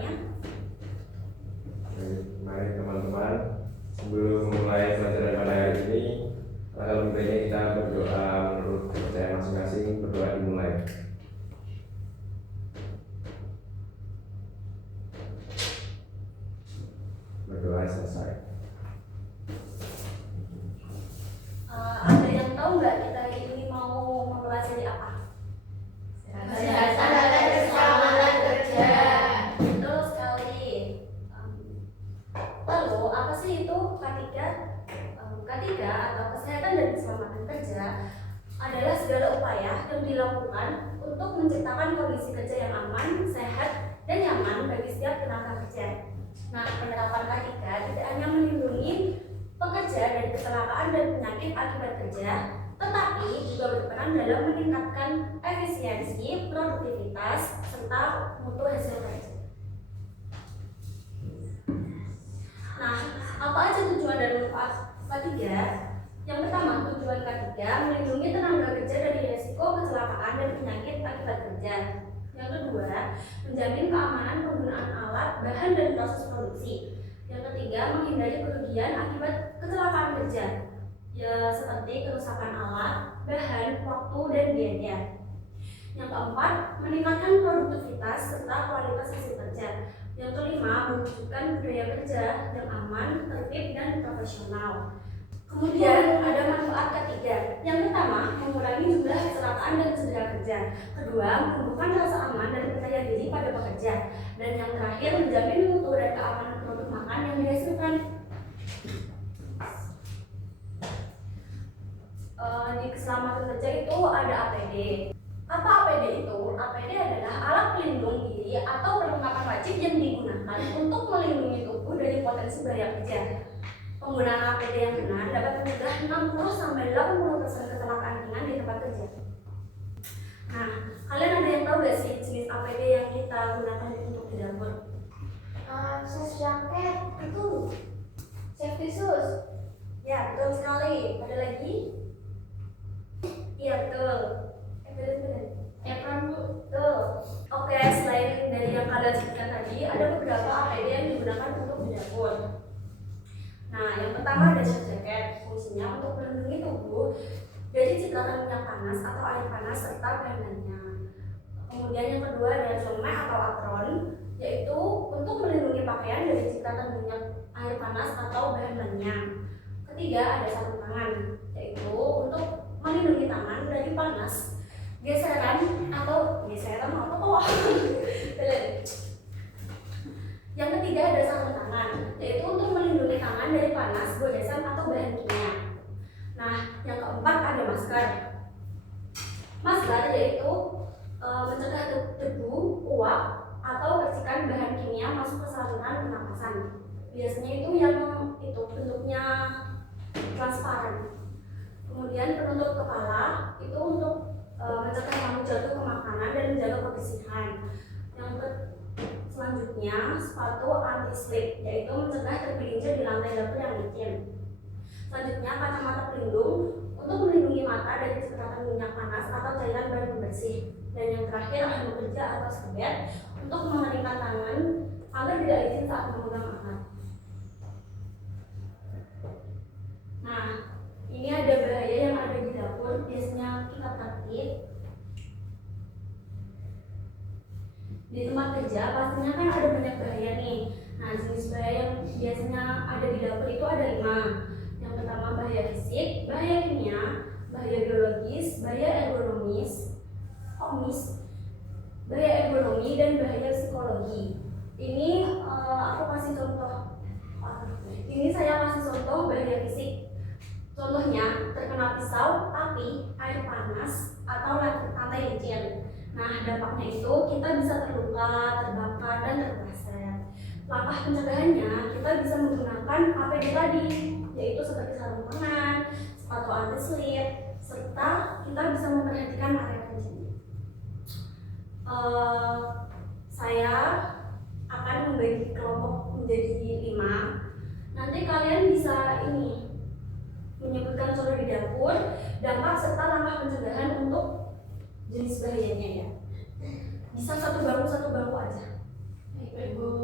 pelajarannya. Mari teman-teman, sebelum memulai pelajaran pada hari ini, lebih baiknya kita berdoa menurut kepercayaan masing-masing. Berdoa dimulai. Berdoa selesai. Ada yang tahu nggak kita hari ini mau mempelajari apa? Kesehatan dan keselamatan kerja. Betul sekali. Lalu apa sih itu K3? K3 atau kesehatan dan keselamatan kerja adalah segala upaya yang dilakukan untuk menciptakan kondisi kerja yang aman, sehat, dan nyaman bagi setiap tenaga kerja. Nah, penerapan K3 tidak hanya melindungi pekerja dari kecelakaan dan penyakit akibat kerja, tetapi juga berperan dalam meningkatkan efisiensi, produktivitas, serta mutu hasil kerja. Nah, apa aja tujuan dari K3? Yang pertama, tujuan K3 melindungi tenaga kerja dari risiko kecelakaan dan penyakit akibat kerja. Yang kedua, menjamin keamanan penggunaan alat, bahan, dan proses produksi. Yang ketiga, menghindari kerugian akibat kecelakaan kerja, ya seperti kerusakan alat, bahan, waktu, dan biaya. Yang keempat, meningkatkan produktivitas serta kualitas hasil kerja. Yang kelima, mewujudkan budaya kerja yang aman, tertib, dan profesional. Kemudian ada manfaat ketiga. Yang pertama, mengurangi jumlah kecelakaan dan cedera kerja. Kedua, menumbuhkan rasa aman dan percaya diri pada pekerja. Dan yang terakhir, menjamin mutu dan keamanan produk makan yang dihasilkan. Di keselamatan kerja itu ada APD. Apa APD itu? APD adalah alat pelindung diri atau perlengkapan wajib yang digunakan untuk melindungi tubuh dari potensi bahaya kerja. Penggunaan APD yang benar dapat mencegah 60-80% kecelakaan ringan di tempat kerja. Nah, kalian ada yang tahu gak sih jenis APD yang kita gunakan untuk di dapur? Jas jaket itu, safety shoes. Ya, betul sekali. Ada lagi? Iya, betul. Apron, Bu. Betul. Oke, selain dari yang kalian sebutkan tadi, ada beberapa APD yang digunakan untuk di dapur. Nah, yang pertama ada jas jaket, fungsinya untuk melindungi tubuh dari cipratan minyak panas atau air panas serta bahan-bahannya. Kemudian yang kedua ada helmet atau apron, yaitu untuk melindungi pakaian dari cipratan minyak, air panas atau bahan-bahannya. Ketiga ada sarung tangan, yaitu untuk melindungi tangan dari panas, geseran apa kok? Yang ketiga ada sarung tangan, yaitu untuk melindungi tangan dari panas, goresan atau bahan kimia. Nah, yang keempat ada masker. Masker yaitu mencegah debu, uap, atau percikan bahan kimia masuk ke saluran pernapasan. Biasanya itu yang bentuknya transparan. Kemudian penutup kepala itu untuk mencegah nyamuk jatuh ke makanan dan menjaga kebersihan. Yang selanjutnya sepatu anti slip, yaitu mencegah tergelincir di lantai dapur yang licin. Selanjutnya kacamata pelindung untuk melindungi mata dari cipratan minyak panas atau cairan bahan pembersih. Dan yang terakhir hand kerja atau skebet untuk mengeringkan tangan agar tidak licin saat memegang alat. Nah, ini ada bahaya yang ada di dapur, biasanya kita praktik. Di tempat kerja pastinya kan ada banyak bahaya nih. Nah, jenis bahaya yang biasanya ada di dapur itu ada 5. Yang pertama bahaya fisik, bahaya kimia, bahaya biologis, bahaya bahaya ekonomi, dan bahaya psikologi. Ini aku kasih contoh. Ini saya kasih contoh bahaya fisik. Contohnya terkena pisau, api, air panas, atau lantai licin. Nah, dampaknya itu kita bisa terluka, terbakar, dan terpleset. Langkah pencegahannya kita bisa menggunakan APD tadi, yaitu seperti sarung tangan, sepatu anti slip, serta kita bisa memperhatikan area kerjanya. Saya akan membagi kelompok menjadi 5. Nanti kalian bisa menyebutkan contoh di dapur, dampak serta langkah pencegahan untuk jenis bahayanya ya. Bisa satu bangku aja. Baik, Ibu.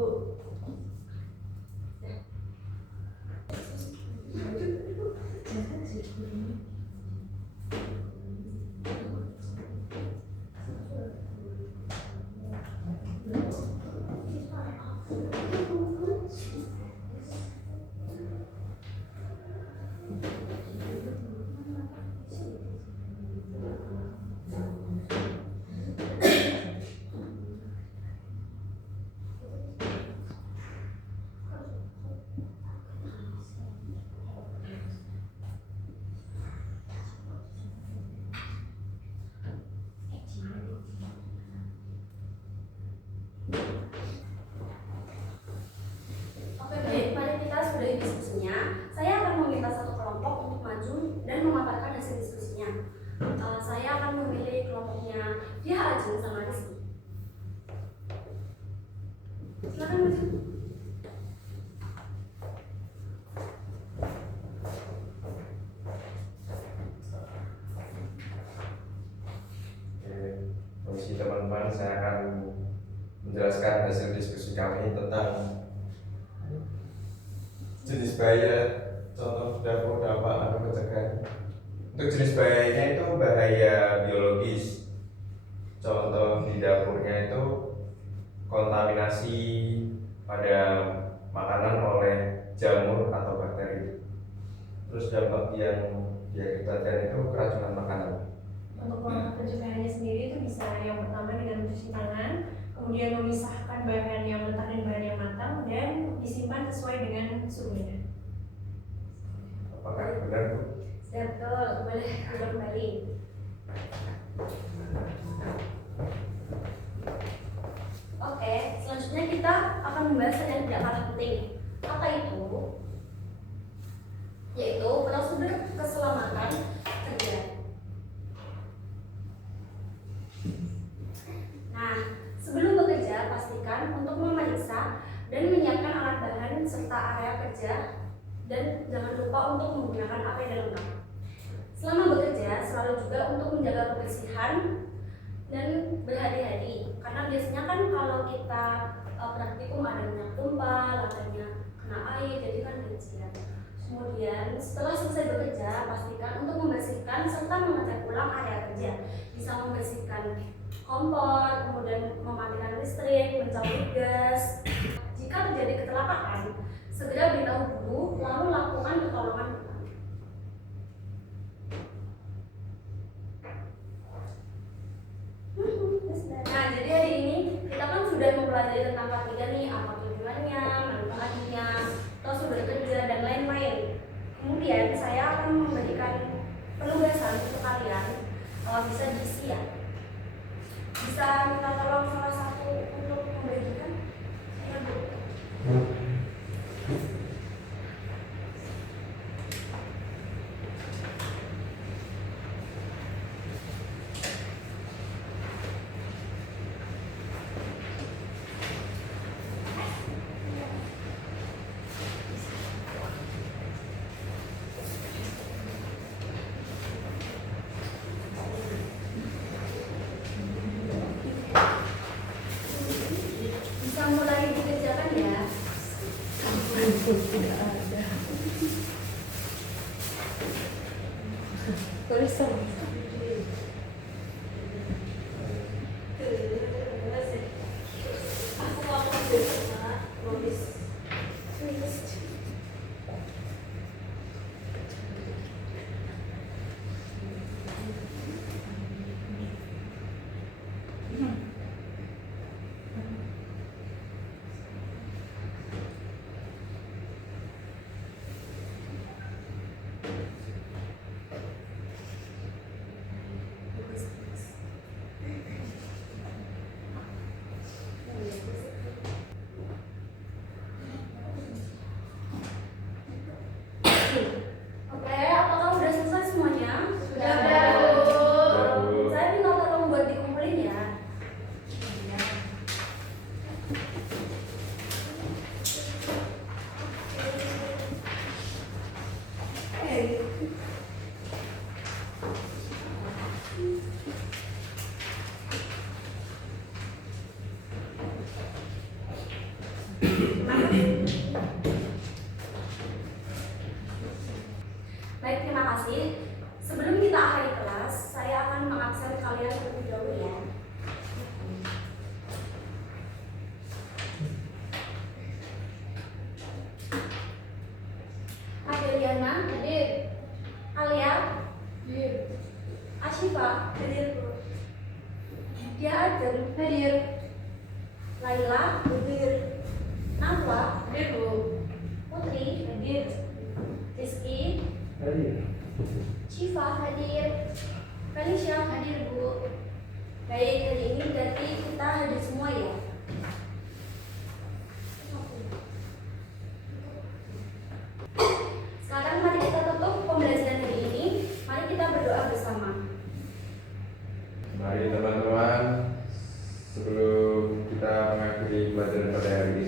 Silakan maju. Oke, permisi teman-teman, saya akan menjelaskan hasil diskusi kami tentang jenis bahaya, contoh dampak atau pencegahan. Untuk jenis bahayanya itu bahaya biologis. Contoh di dapurnya itu kontaminasi pada makanan oleh jamur atau bakteri. Terus dampak yang diakibatkan itu keracunan makanan. Untuk langkah pencegahannya sendiri itu bisa yang pertama dengan mencuci tangan, kemudian memisahkan bahan yang mentah dan bahan yang matang, dan disimpan sesuai dengan suhunya. Apakah benar, Bu? Sudah betul, boleh duduk kembali. Oke, selanjutnya kita akan membahas hal yang tidak kalah penting. Apa itu? Yaitu prosedur keselamatan kerja. Nah, sebelum bekerja, pastikan untuk memeriksa dan menyiapkan alat bahan serta area kerja, dan jangan lupa untuk menggunakan APD lengkap. Selama bekerja, selalu juga untuk menjaga kebersihan dan berhati-hati, karena biasanya kan kalau kita praktikum ada minyak tumpah, lantainya kena air, jadi kan licin. Kemudian setelah selesai bekerja, pastikan untuk membersihkan serta mengecek ulang area kerja. Bisa membersihkan kompor, kemudian mematikan listrik, mencabut gas. Jika terjadi kecelakaan, segera beritahu guru, lalu lakukan pertolongan pertama. Nah, jadi hari ini kita kan sudah mempelajari tentang K3 nih, apa tujuannya, manfaatnya, prosedur kerja, dan lain-lain. Kemudian saya akan memberikan penugasan untuk kalian, kalau bisa diisi ya. Bisa minta tolong salah satu untuk membagikan? Saya Bu. Bisa mulai dikerjakan ya. Tidak ada. Tulisan. Aku mau sama nulis. Oke, apakah udah selesai semuanya? Sudah, Bu. Saya minta tolong buat dikumpulin ya. Baik, terima kasih. Sebelum kita akhiri kelas, saya akan mengabsen kalian terlebih dahulu ya. Adeliana, hadir. Alia, hadir. Ashifa, hadir. Dia Adem, hadir. Laila, hadir. Nafwa, hadir Bu. Putri, hadir. Rizky, Syifa, hadir. Felicia, hadir Bu. Baik, hari ini berarti kita hadir semua ya. Sekarang mari kita tutup pembelajaran hari ini. Mari kita berdoa bersama. Mari teman-teman, sebelum kita mengakhiri pelajaran pada hari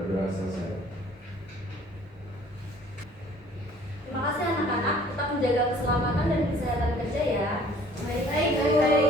berdoa selesai. Terima kasih anak-anak, tetap menjaga keselamatan dan kesehatan kerja ya. Baik.